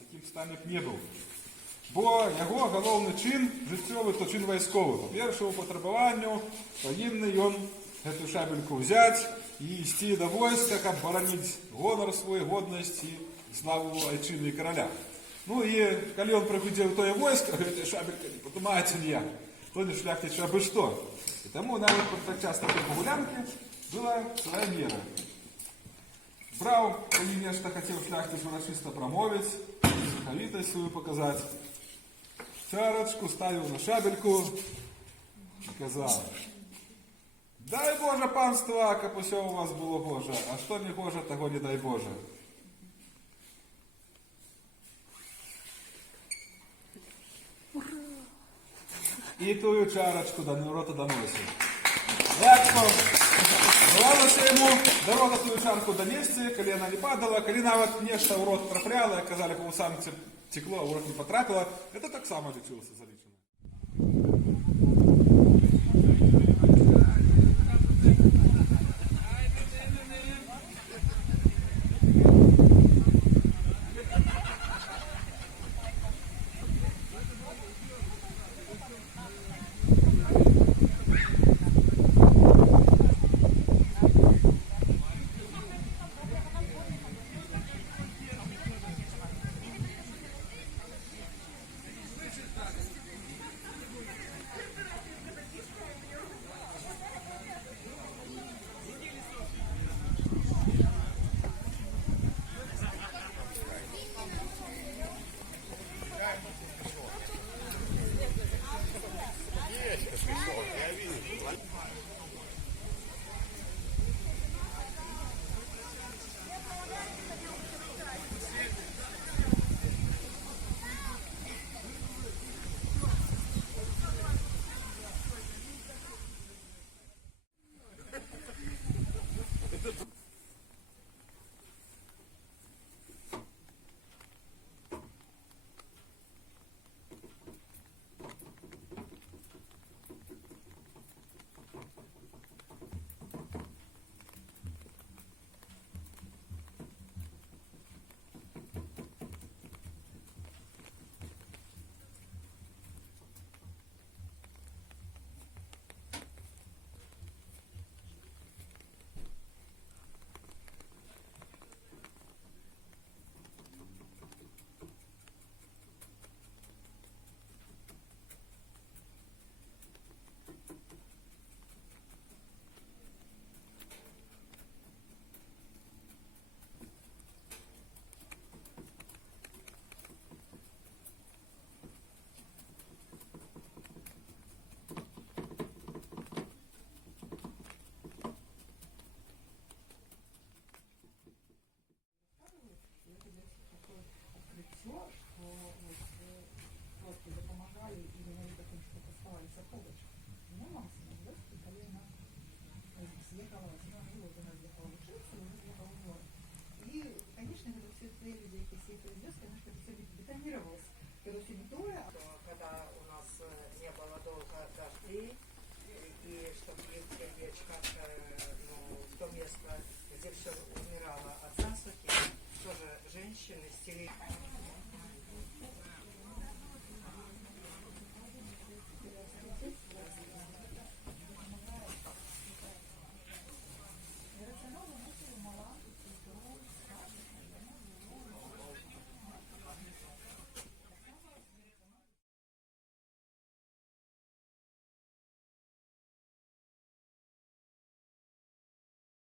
яким Стамік не быў. Бо яго галоўны чын жыццёвы, то чын вайсковы. Па першаму патрабаванню павінны ён гэтую шабельку ўзяць і ісці да войска, каб бараніць гонар свой, годнасць і славу айчыны і караля. Ну і калі ён прыходзіў тое войска, гэтая шабелька не падымаецца ніяк. То не шляхціч абы што. І таму нават падчас такой пагулянкі была свая мера. Браў, калі нешта хацеў шляхціч урачыста прамовіць, сухавітасць сваю паказаць. Чарачку ставіў на шабельку і казаў: «Дай Божа панства, каб усё у вас было гожа, а што не гожа, таго не дай Божа». І тую чарачку да рота даносіў. Як давалася яму дарога тую чарку данесці, калі яна не падала, калі нават нешта ў рот трапляла, як казалі, па вусам цекло, а ў рот не патрапіла, гэта таксама лічылася залічана. Когда у нас не было долго дождей, и чтобы их сердечко